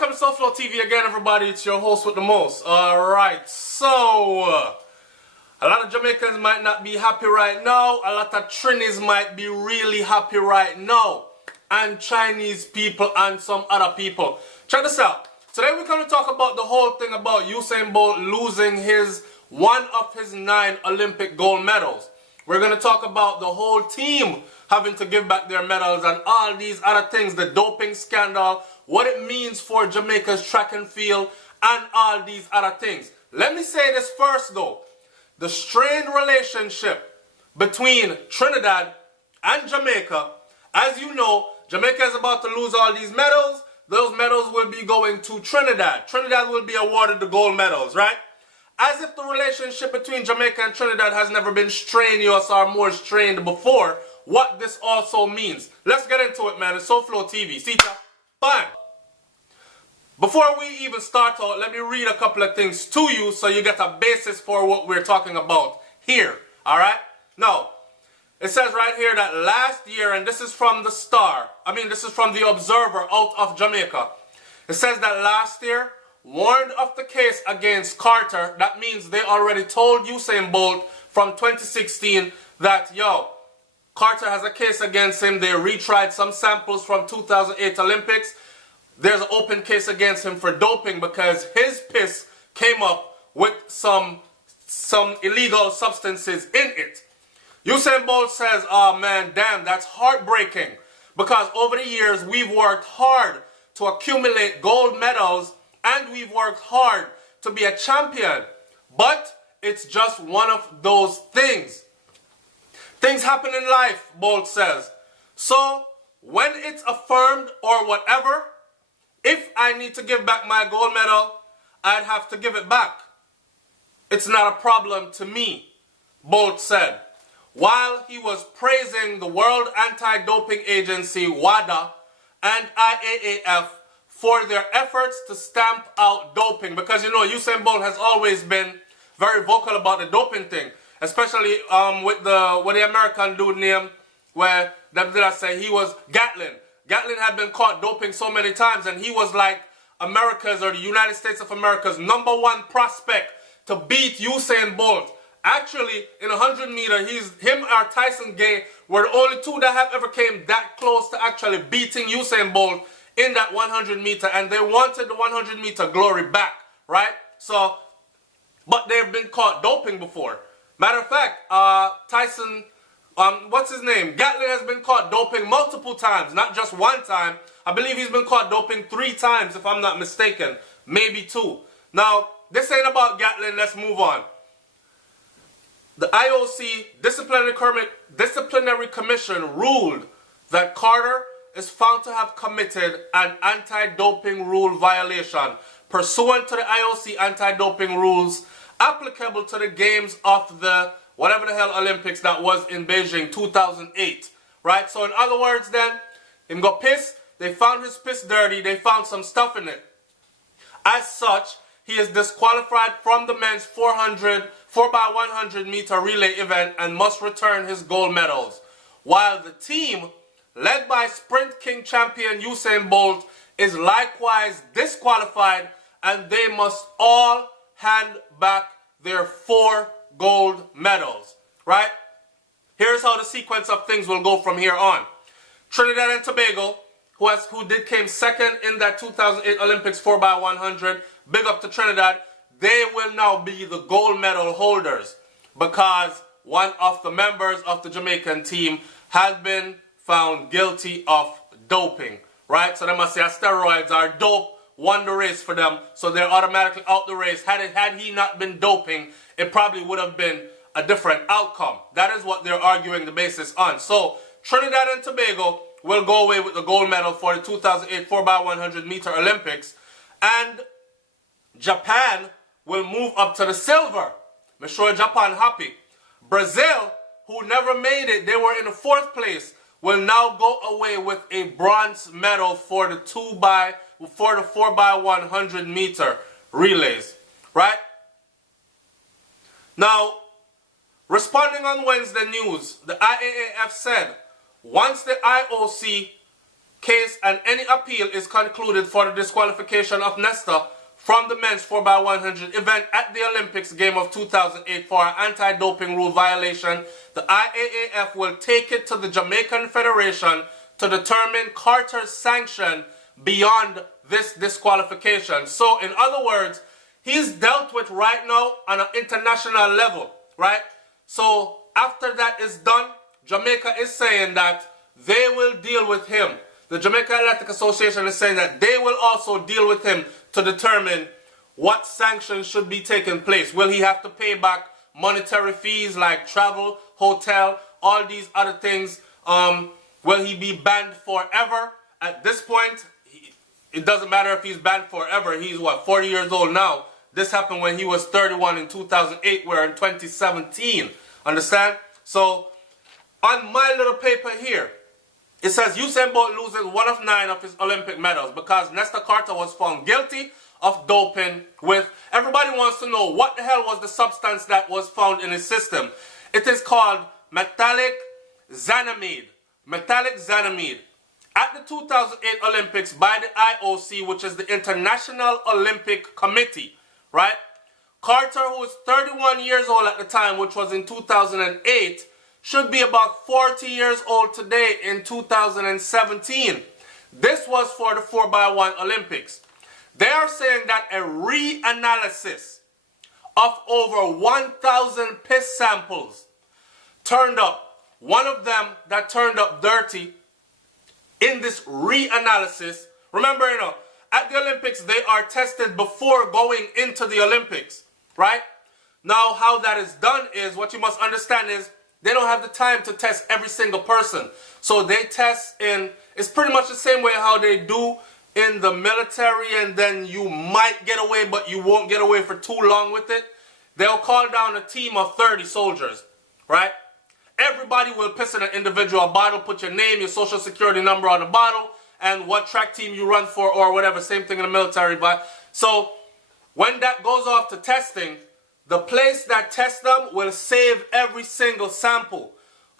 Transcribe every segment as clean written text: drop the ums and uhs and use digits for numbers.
Welcome to SouFLoTV again, everybody. It's your host with the most. Alright, so a lot of Jamaicans might not be happy right now. A lot of Trinis might be really happy right now. And Chinese people and some other people. Check this out. Today we're going to talk about the whole thing about Usain Bolt losing one of his 9 Olympic gold medals. We're going to talk about the whole team having to give back their medals and all these other things, the doping scandal, what it means for Jamaica's track and field, and all these other things. Let me say this first though. The strained relationship between Trinidad and Jamaica, as you know, Jamaica is about to lose all these medals. Those medals will be going to Trinidad. Trinidad will be awarded the gold medals, right? As if the relationship between Jamaica and Trinidad has never been strenuous or more strained before, what this also means. Let's get into it, man. It's SouFLoTV. See ya? Fine. Before we even start out, let me read a couple of things to you so you get a basis for what we're talking about here. Alright? Now, it says right here that last year, and this is from the this is from the Observer out of Jamaica. It says that last year, warned of the case against Carter. That means they already told Usain Bolt from 2016 that, yo, Carter has a case against him. They retried some samples from 2008 Olympics. There's an open case against him for doping because his piss came up with some illegal substances in it. Usain Bolt says, oh man, damn, that's heartbreaking because over the years we've worked hard to accumulate gold medals and we've worked hard to be a champion. But it's just one of those things. Things happen in life, Bolt says. So when it's affirmed or whatever, if I need to give back my gold medal, I'd have to give it back. It's not a problem to me, Bolt said. While he was praising the World Anti-Doping Agency, WADA, and IAAF for their efforts to stamp out doping. Because, you know, Usain Bolt has always been very vocal about the doping thing. Especially with the American dude named, where, did I say, he was Gatlin. Gatlin had been caught doping so many times, and he was like America's or the United States of America's #1 prospect to beat Usain Bolt. Actually, in 100 meter, him or Tyson Gay were the only two that have ever came that close to actually beating Usain Bolt in that 100 meter, and they wanted the 100 meter glory back, right? So, but they've been caught doping before. Matter of fact, Tyson, what's his name? Gatlin has been caught doping multiple times, not just one time. I believe he's been caught doping 3 times, if I'm not mistaken. Maybe 2. Now, this ain't about Gatlin. Let's move on. The IOC Disciplinary Commission ruled that Carter is found to have committed an anti-doping rule violation pursuant to the IOC anti-doping rules applicable to the games of the whatever the hell Olympics that was in Beijing 2008, right? So in other words then, him got pissed, they found his piss dirty, they found some stuff in it. As such, he is disqualified from the men's 4x100 meter relay event and must return his gold medals. While the team, led by Sprint King champion Usain Bolt, is likewise disqualified and they must all hand back their 4 gold medals, right? Here's how the sequence of things will go from here on. Trinidad and Tobago, who came second in that 2008 Olympics 4x100, big up to Trinidad, they will now be the gold medal holders because one of the members of the Jamaican team has been found guilty of doping, right? So they must say steroids are dope, won the race for them, so they're automatically out the race. Had he not been doping, it probably would have been a different outcome. That is what they're arguing the basis on. So Trinidad and Tobago will go away with the gold medal for the 2008 4x100 meter Olympics, and Japan will move up to the silver. Make sure Japan happy. Brazil, who never made it, they were in the 4th place, will now go away with a bronze medal for the 4x100 meter relays, right? Now, responding on Wednesday news, the IAAF said once the IOC case and any appeal is concluded for the disqualification of Nesta from the men's 4x100 event at the Olympics game of 2008 for an anti-doping rule violation, the IAAF will take it to the Jamaican Federation to determine Carter's sanction beyond this disqualification. So, in other words, he's dealt with right now on an international level, right? So, after that is done, Jamaica is saying that they will deal with him. The Jamaica Athletic Association is saying that they will also deal with him to determine what sanctions should be taking place. Will he have to pay back monetary fees like travel, hotel, all these other things? Will he be banned forever? At this point, it doesn't matter if he's banned forever. He's, 40 years old now. This happened when he was 31 in 2008. We're in 2017. Understand? So, on my little paper here, it says Usain Bolt loses 1 of 9 of his Olympic medals because Nesta Carter was found guilty of doping with... Everybody wants to know what the hell was the substance that was found in his system. It is called metallic xanamide. Metallic xanamide. At the 2008 Olympics by the IOC, which is the International Olympic Committee, right? Carter, who was 31 years old at the time, which was in 2008, should be about 40 years old today in 2017. This was for the 4x1 Olympics. They are saying that a reanalysis of over 1,000 piss samples turned up. One of them that turned up dirty in this reanalysis. Remember, at the Olympics, they are tested before going into the Olympics, right? Now, how that is done is, what you must understand is, they don't have the time to test every single person. So they test in, it's pretty much the same way how they do in the military, and then you might get away, but you won't get away for too long with it. They'll call down a team of 30 soldiers, right? Everybody will piss in an individual bottle, put your name, your social security number on the bottle, and what track team you run for or whatever, same thing in the military. But so when that goes off to testing, the place that tests them will save every single sample,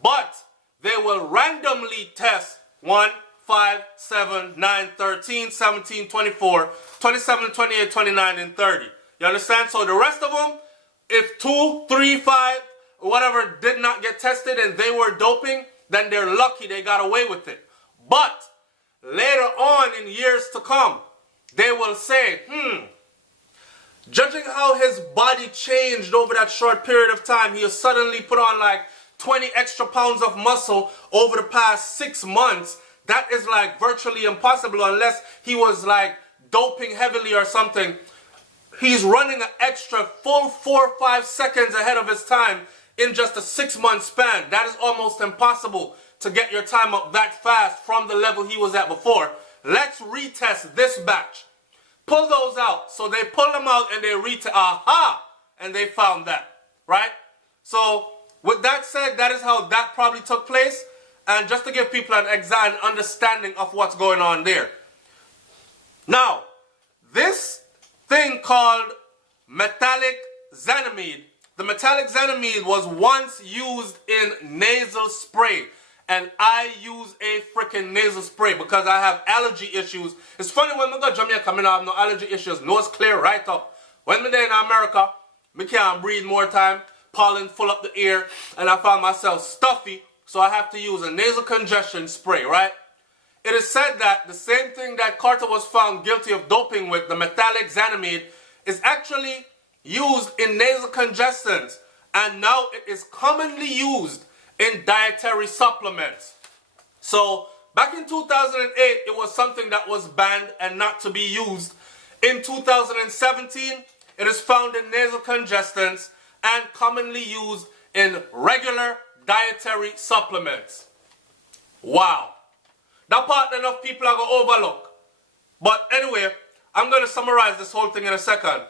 but they will randomly test 1, 5, 7, 9, 13, 17, 24, 27, 28, 29, and 30. You understand? So the rest of them, if 2, 3, 5, whatever did not get tested and they were doping, then they're lucky they got away with it. But later on in years to come, they will say, judging how his body changed over that short period of time, he has suddenly put on like 20 extra pounds of muscle over the past 6 months. That is like virtually impossible unless he was like doping heavily or something. He's running an extra full 4 or 5 seconds ahead of his time in just a 6-month span. That is almost impossible to get your time up that fast from the level he was at before. Let's retest this batch. Pull those out. So they pull them out and they retest. Aha! And they found that. Right? So with that said, that is how that probably took place. And just to give people an exact understanding of what's going on there. Now, this thing called metallic xanamide. The metallic xanamide was once used in nasal spray. And I use a freaking nasal spray because I have allergy issues. It's funny when I go to Jamaica, I have no allergy issues. Nose clear right up. When I'm there in America, I can't breathe more time. Pollen full up the ear. And I found myself stuffy. So I have to use a nasal congestion spray, right? It is said that the same thing that Carter was found guilty of doping with, the metallic xanamide, is actually used in nasal congestants. And now it is commonly used in dietary supplements. So back in 2008, it was something that was banned and not to be used. In 2017, it is found in nasal congestants and commonly used in regular dietary supplements. Wow. That part enough people are going to overlook. But anyway, I'm going to summarize this whole thing in a second.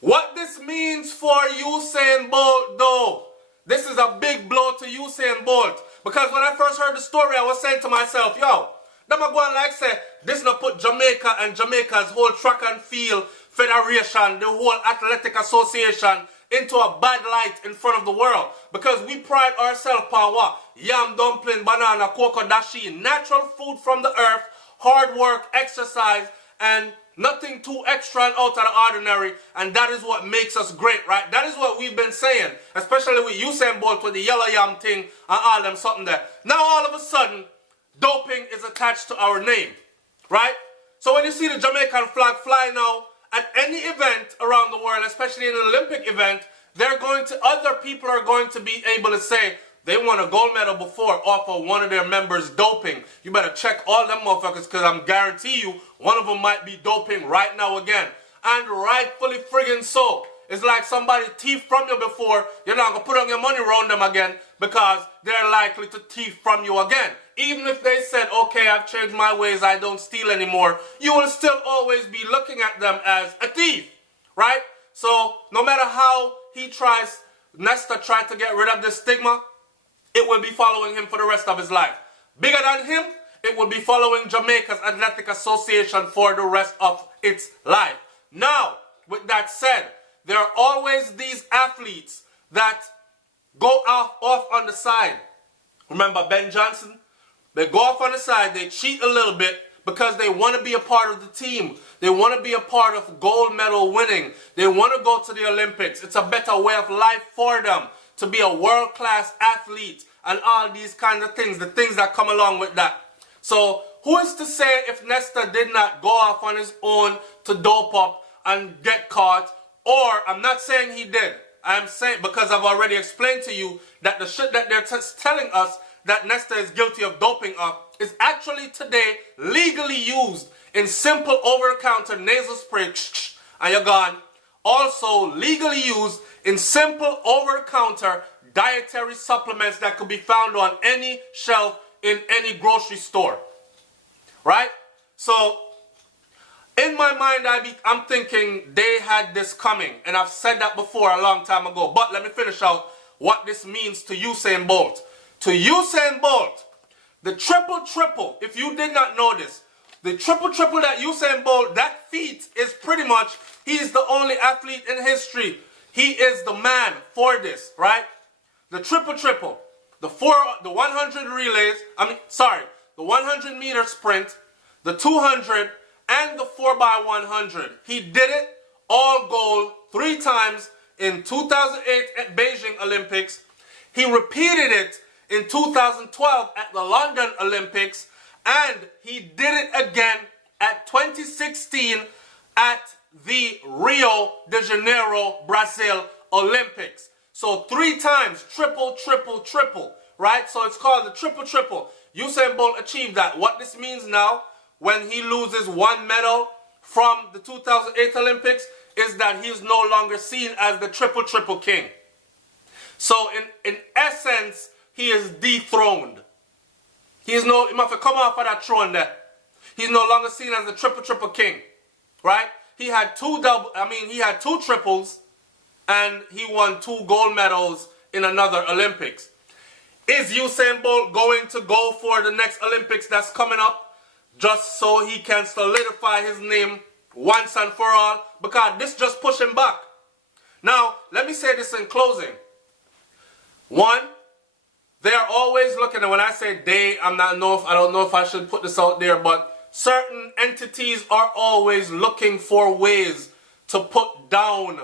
What this means for Usain Bolt though, this is a big blow to Usain Bolt. Because when I first heard the story, I was saying to myself, yo, them are going like say, this not put Jamaica and Jamaica's whole track and field federation, the whole athletic association, into a bad light in front of the world. Because we pride ourselves on what? Yam, dumpling, banana, cocoa, dashi, natural food from the earth, hard work, exercise, and nothing too extra and out of the ordinary. And that is what makes us great, right? That is what we've been saying, especially with Usain Bolt with the yellow yam thing and all them something there. Now all of a sudden, doping is attached to our name, right? So when you see the Jamaican flag fly now at any event around the world, especially in an Olympic event, other people are going to be able to say they won a gold medal before off of one of their members doping. You better check all them motherfuckers, because I'm guarantee you one of them might be doping right now again. And rightfully friggin' so. It's like somebody thief from you before, you're not going to put on your money around them again because they're likely to thief from you again. Even if they said, okay, I've changed my ways, I don't steal anymore, you will still always be looking at them as a thief, right? So no matter how Nesta tried to get rid of this stigma, it will be following him for the rest of his life. Bigger than him, it will be following Jamaica's Athletic Association for the rest of its life. Now, with that said, there are always these athletes that go off on the side. Remember Ben Johnson? They go off on the side, they cheat a little bit because they want to be a part of the team. They want to be a part of gold medal winning. They want to go to the Olympics. It's a better way of life for them to be a world-class athlete and all these kinds of things, the things that come along with that. So who is to say if Nesta did not go off on his own to dope up and get caught? Or, I'm not saying he did. I'm saying, because I've already explained to you that the shit that they're telling us that Nesta is guilty of doping of is actually today legally used in simple over-the-counter nasal spray, and you're gone. Also legally used in simple over-the-counter dietary supplements that could be found on any shelf in any grocery store. Right? So, in my mind, I'm thinking they had this coming. And I've said that before a long time ago. But let me finish out what this means to Usain Bolt. To Usain Bolt, the triple-triple, if you did not know this, the triple-triple that Usain Bolt, that feat is pretty much, he is the only athlete in history. He is the man for this, right? The triple-triple, the 100 relays, the 100 meter sprint, the 200, and the 4x100. He did it all gold 3 times in 2008 at Beijing Olympics. He repeated it in 2012 at the London Olympics, and he did it again at 2016 at the Rio de Janeiro, Brazil Olympics. So 3 times, triple, triple, triple, right? So it's called the triple-triple. Usain Bolt achieved that. What this means now, when he loses 1 medal from the 2008 Olympics, is that he's no longer seen as the triple-triple king. So in essence, he is dethroned. He must have come off of that throne there. He's no longer seen as the triple-triple king, right? He had 2 triples, and he won 2 gold medals in another Olympics. Is Usain Bolt going to go for the next Olympics that's coming up just so he can solidify his name once and for all? Because this just pushed him back. Now, let me say this in closing. 1, they are always looking, and when I say they, I don't know if I should put this out there, but certain entities are always looking for ways to put down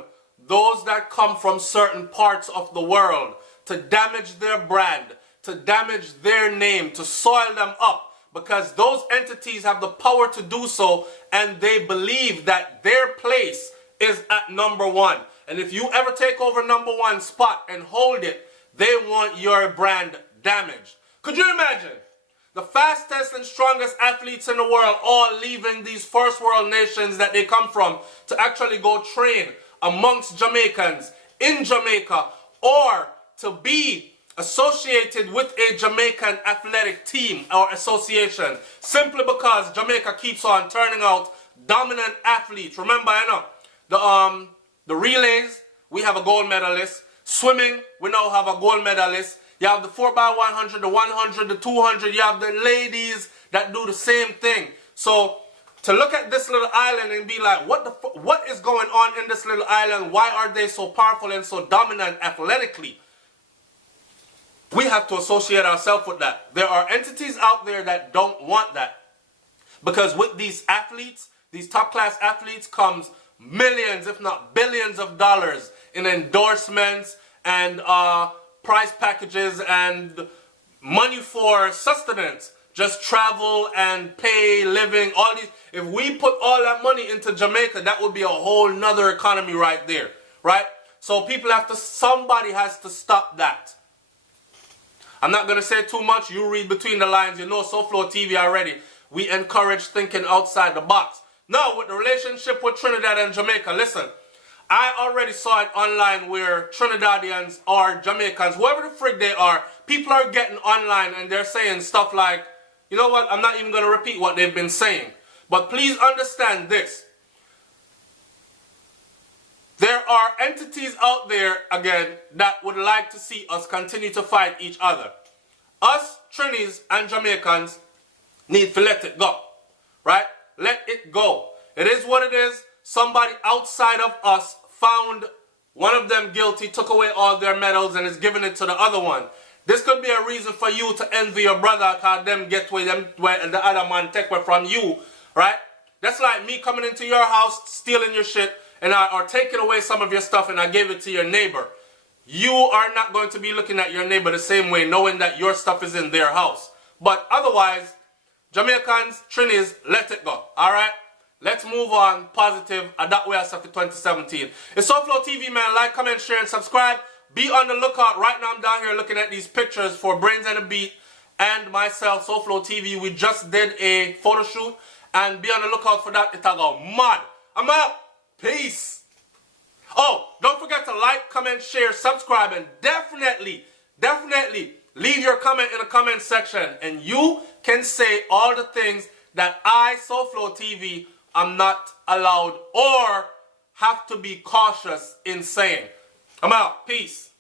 those that come from certain parts of the world, to damage their brand, to damage their name, to soil them up, because those entities have the power to do so, and they believe that their place is at number 1. And if you ever take over number 1 spot and hold it, they want your brand damaged. Could you imagine the fastest and strongest athletes in the world all leaving these first world nations that they come from to actually go train amongst Jamaicans in Jamaica, or to be associated with a Jamaican athletic team or association, simply because Jamaica keeps on turning out dominant athletes? Remember, I know the relays, we have a gold medalist. Swimming, we now have a gold medalist. You have the 4x100, the 100, the 200. You have the ladies that do the same thing. So to look at this little island and be like, what is going on in this little island? Why are they so powerful and so dominant athletically? We have to associate ourselves with that. There are entities out there that don't want that. Because with these athletes, these top-class athletes, comes millions, if not billions of dollars in endorsements and prize packages and money for sustenance. Just travel and pay, living, all these. If we put all that money into Jamaica, that would be a whole nother economy right there, right? So people have to, somebody has to stop that. I'm not going to say too much. You read between the lines. You know SouFLoTV already. We encourage thinking outside the box. Now, with the relationship with Trinidad and Jamaica, listen. I already saw it online where Trinidadians or Jamaicans, whoever the frig they are, people are getting online and they're saying stuff like, you know what, I'm not even going to repeat what they've been saying. But please understand this. There are entities out there, again, that would like to see us continue to fight each other. Us, Trinis and Jamaicans, need to let it go. Right? Let it go. It is what it is. Somebody outside of us found one of them guilty, took away all their medals, and is giving it to the other one. This could be a reason for you to envy your brother because them get where the other man take away from you. Right? That's like me coming into your house, stealing your shit, and or taking away some of your stuff, and I gave it to your neighbor. You are not going to be looking at your neighbor the same way, knowing that your stuff is in their house. But otherwise, Jamaicans, Trinis, let it go. Alright? Let's move on. Positive. That way I for 2017. It's SouFLoTV, man. Like, comment, share, and subscribe. Be on the lookout. Right now I'm down here looking at these pictures for Brains and a Beat and myself, SouFLoTV. We just did a photo shoot. And be on the lookout for that. It'll go mad. I'm out. Peace. Oh, don't forget to like, comment, share, subscribe, and definitely leave your comment in the comment section. And you can say all the things that I, SouFLoTV, am not allowed or have to be cautious in saying. I'm out. Peace.